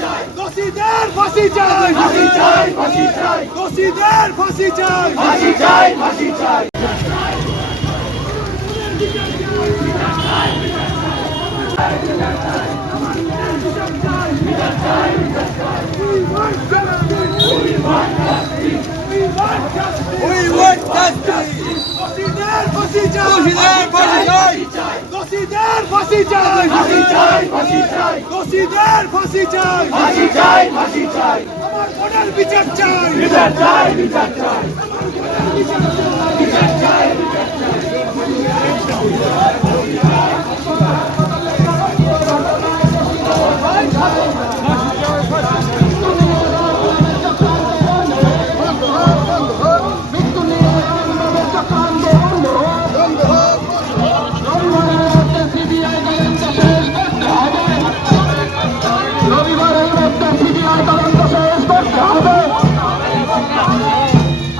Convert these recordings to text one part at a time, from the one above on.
চাই, দোষীদের ফাঁসি চাই, দোষীদের ফাঁসি চাই। We want justice. দোষীদের ফাঁসি চাই, দোষীদের ফাঁসি চাই, দোষীদের ফাঁসি চাই। আমার বোনের বিচার চাই,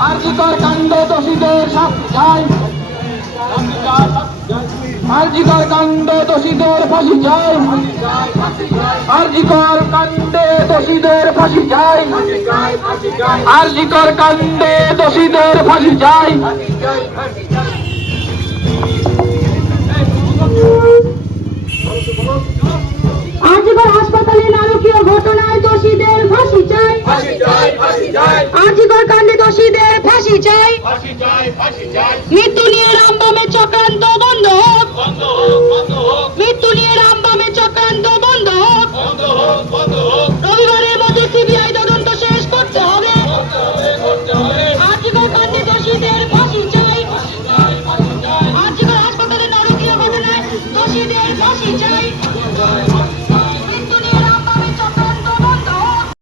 আরজিকর কাণ্ডে দোষীদের শাস্তি চাই, আরজিকর কাণ্ডে দোষীদের ফাঁসি চাই, আরজিকর কাণ্ডে দোষীদের ফাঁসি চাই, আরজিকর কাণ্ডে দোষীদের ফাঁসি চাই। আরজিকর হাসপাতালে নারকীয় ঘটনায় দোষীদের ফাঁসি চাই, আরজিকর কাণ্ডে দোষীদের ফাঁসি চাই। মৃত্যু নিয়ে রামবামের চক্রান্ত বন্ধ হোক, মৃত্যু নিয়ে রামবামের